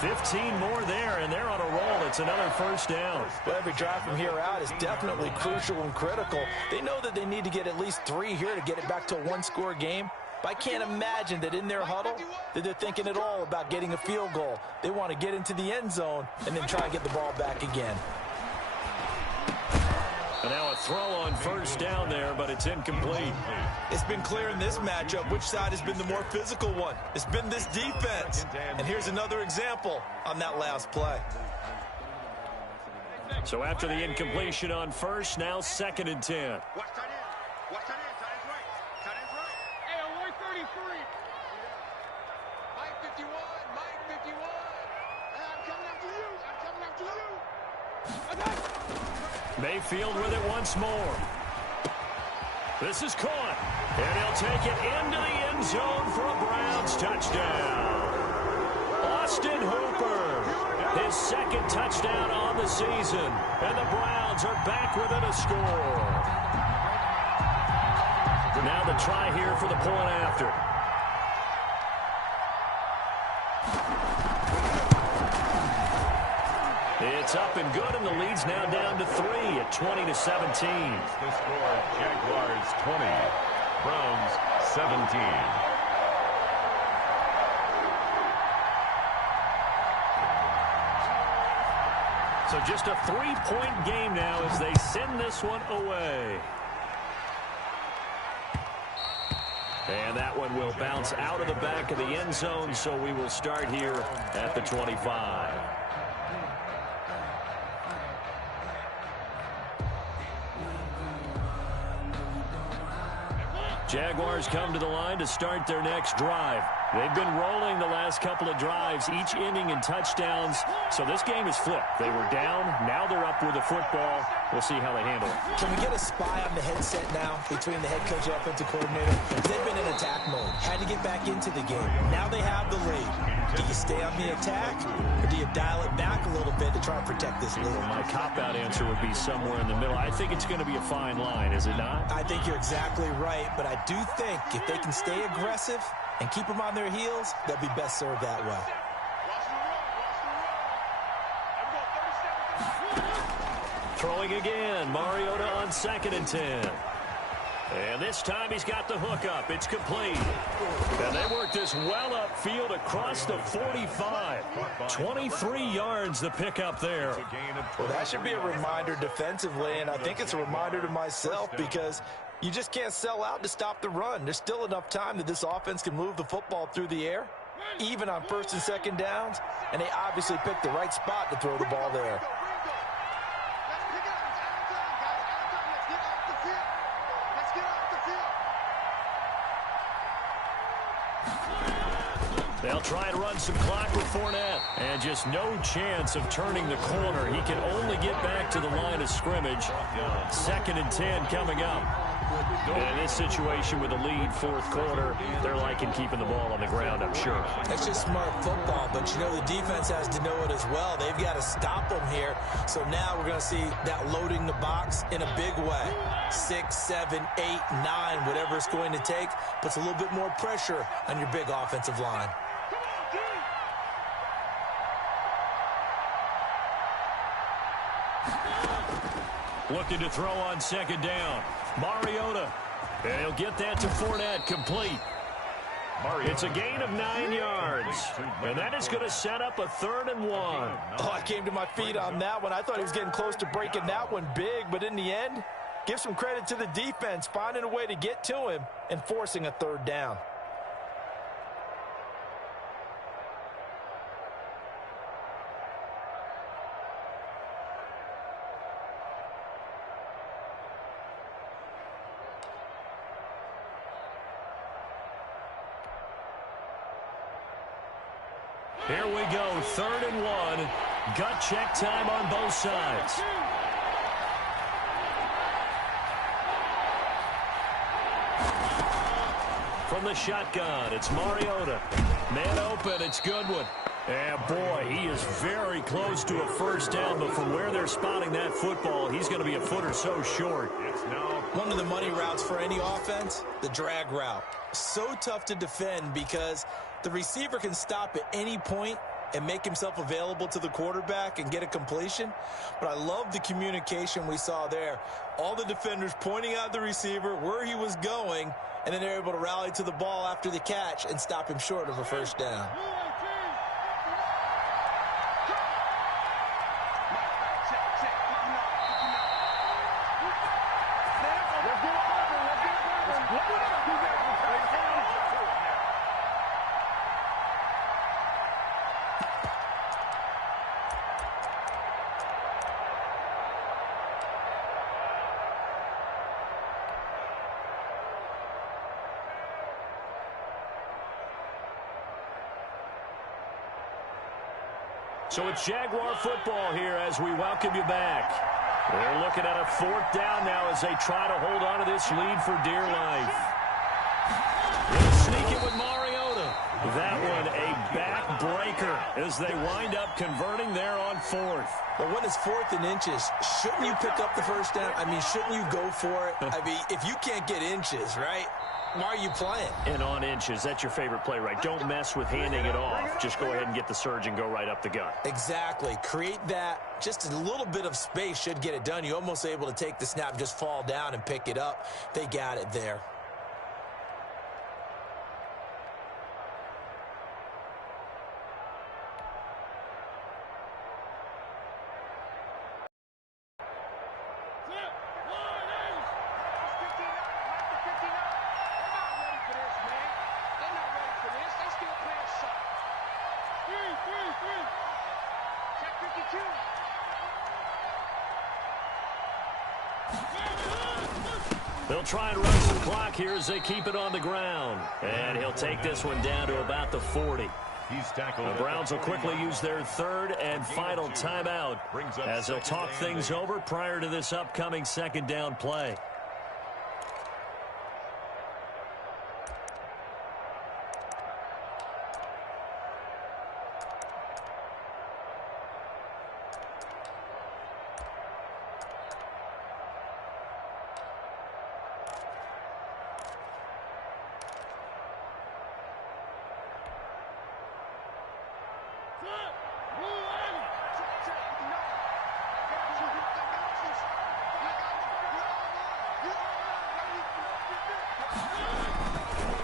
15 more there, and they're on a roll. It's another 1st down. Well, every drive from here out is definitely crucial and critical. They know that they need to get at least 3 here to get it back to a 1-score game. But I can't imagine that in their huddle that they're thinking at all about getting a field goal. They want to get into the end zone and then try and get the ball back again. And now a throw on 1st down there, but it's incomplete. It's been clear in this matchup which side has been the more physical one. It's been this defense. And here's another example on that last play. So after the incompletion on 1st, now 2nd and 10. Watch tight end. Watch tight end. Tight end's right. Tight end's right. Hey, alert 33. Mike 51. Mike 51. Hey, I'm coming after you. I'm coming after you. Mayfield with it once more. This is caught. And he'll take it into the end zone for a Browns touchdown. Austin Hooper, his 2nd touchdown on the season. And the Browns are back within a score. Now the try here for the point after. It's up and good, and the lead's now down to 3 at 20-17. The score, Jaguars 20, Browns 17. So just a 3-point game now as they send this one away. And that one will bounce out of the back of the end zone, so we will start here at the 25. Jaguars come to the line to start their next drive. They've been rolling the last couple of drives, each ending in touchdowns. So this game is flipped. They were down. Now they're up with the football. We'll see how they handle it. Can we get a spy on the headset now between the head coach and offensive coordinator? They've been in attack mode. Had to get back into the game. Now they have the lead. Do you stay on the attack, or do you dial it back a little bit to try and protect this lead? Well, my cop-out answer would be somewhere in the middle. I think it's going to be a fine line, is it not? I think you're exactly right, but I do think if they can stay aggressive and keep them on their heels, they'll be best served that way. Throwing again. Mariota on 2nd and 10. And this time he's got the hook up. It's complete. And they work this well upfield across the 45. 23 yards the pick up there. Well, that should be a reminder defensively, and I think it's a reminder to myself because you just can't sell out to stop the run. There's still enough time that this offense can move the football through the air, even on 1st and 2nd downs, and they obviously picked the right spot to throw the ball there. They'll try and run some clock with Fournette. And just no chance of turning the corner. He can only get back to the line of scrimmage. 2nd and 10 coming up. And in this situation with a lead 4th quarter, they're liking keeping the ball on the ground, I'm sure. That's just smart football, but you know the defense has to know it as well. They've got to stop them here. So now we're going to see that loading the box in a big way. 6, 7, 8, 9, whatever it's going to take, puts a little bit more pressure on your big offensive line. Looking to throw on 2nd down. Mariota. And he'll get that to Fournette, complete. It's a gain of 9 yards. And that is going to set up a 3rd and 1. Oh, I came to my feet on that one. I thought he was getting close to breaking that one big, but in the end, give some credit to the defense, finding a way to get to him and forcing a 3rd down. Here we go, 3rd and 1. Gut check time on both sides. From the shotgun, it's Mariota. Man open, it's Goodwin. And boy, he is very close to a 1st down, but from where they're spotting that football, he's going to be a foot or so short. It's now one of the money routes for any offense, the drag route. So tough to defend because the receiver can stop at any point and make himself available to the quarterback and get a completion. But I love the communication we saw there. All the defenders pointing out the receiver, where he was going, and then they're able to rally to the ball after the catch and stop him short of a 1st down. So it's Jaguar football here as we welcome you back. They're looking at a 4th down now as they try to hold on to this lead for dear life. They'll sneak it with Mariota. That one a backbreaker as they wind up converting there on 4th. Well, when it's 4th and inches, shouldn't you pick up the first down? I mean, shouldn't you go for it? I mean, if you can't get inches, right, why are you playing? And on inches, that's your favorite play, right? Don't mess with handing it off. Just go ahead and get the surge and go right up the gut. Exactly. Create that. Just a little bit of space should get it done. You're almost able to take the snap and just fall down and pick it up. They got it there. They'll try and run some clock here as they keep it on the ground. And he'll take this one down to about the 40. The Browns will quickly use their 3rd and final timeout as they'll talk things over prior to this upcoming 2nd down play.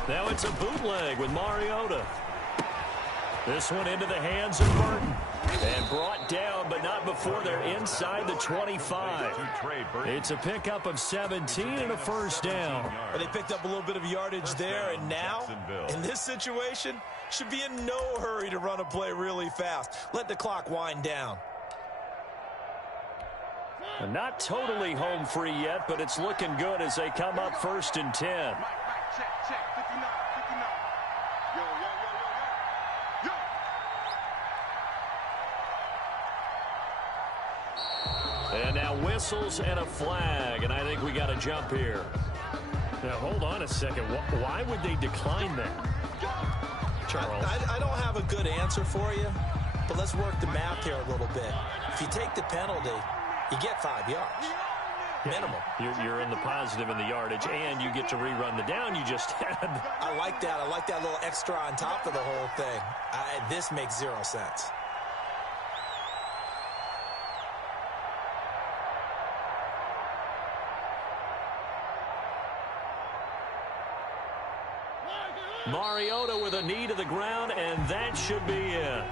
Now it's a bootleg with Mariota. This one into the hands of Burton. And brought down, but not before they're inside the 25. It's a pickup of 17 and a first down. But they picked up a little bit of yardage there, and now, in this situation, should be in no hurry to run a play really fast. Let the clock wind down. And not totally home free yet, but it's looking good as they come up 1st and 10. Check, 59, 59. Yo, yo, yo, yo, yo, yo. And now whistles and a flag, and I think we got to jump here. Now, hold on a second. Why would they decline that? Charles? I don't have a good answer for you, but let's work the math here a little bit. If you take the penalty, you get 5 yards. Minimum. You're in the positive in the yardage, and you get to rerun the down you just had. I like that. I like that little extra on top of the whole thing. This makes 0 sense. Mariota with a knee to the ground, and that should be it.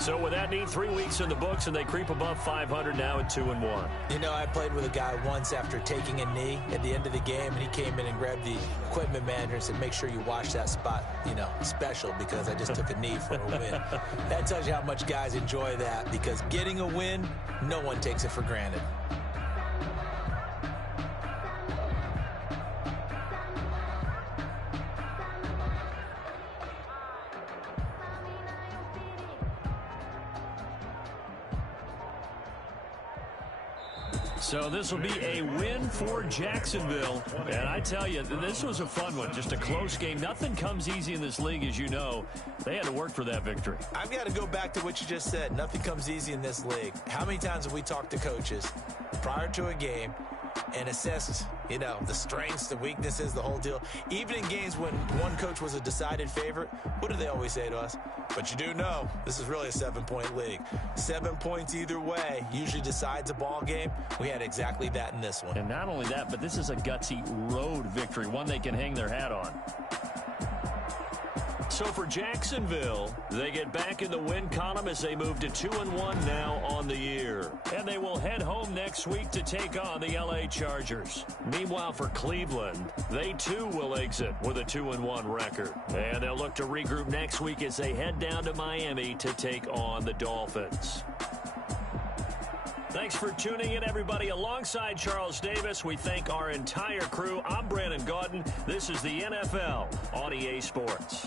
So with that knee, 3 weeks in the books, and they creep above 500 now at 2-1. You know, I played with a guy once after taking a knee at the end of the game, and he came in and grabbed the equipment manager and said, make sure you watch that spot, you know, special, because I just took a knee for a win. That tells you how much guys enjoy that, because getting a win, no one takes it for granted. So this will be a win for Jacksonville. And I tell you, this was a fun one. Just a close game. Nothing comes easy in this league, as you know. They had to work for that victory. I've got to go back to what you just said. Nothing comes easy in this league. How many times have we talked to coaches prior to a game and assessed, you know, the strengths, the weaknesses, the whole deal? Even in games when one coach was a decided favorite, what do they always say to us? But you do know this is really a 7-point league. 7 points either way usually decides a ball game. We had exactly that in this one. And not only that, but this is a gutsy road victory, one they can hang their hat on. So for Jacksonville, they get back in the win column as they move to 2-1 now on the year. And they will head home next week to take on the LA Chargers. Meanwhile, for Cleveland, they too will exit with a 2-1 record. And they'll look to regroup next week as they head down to Miami to take on the Dolphins. Thanks for tuning in, everybody. Alongside Charles Davis, we thank our entire crew. I'm Brandon Gaudin. This is the NFL on EA Sports.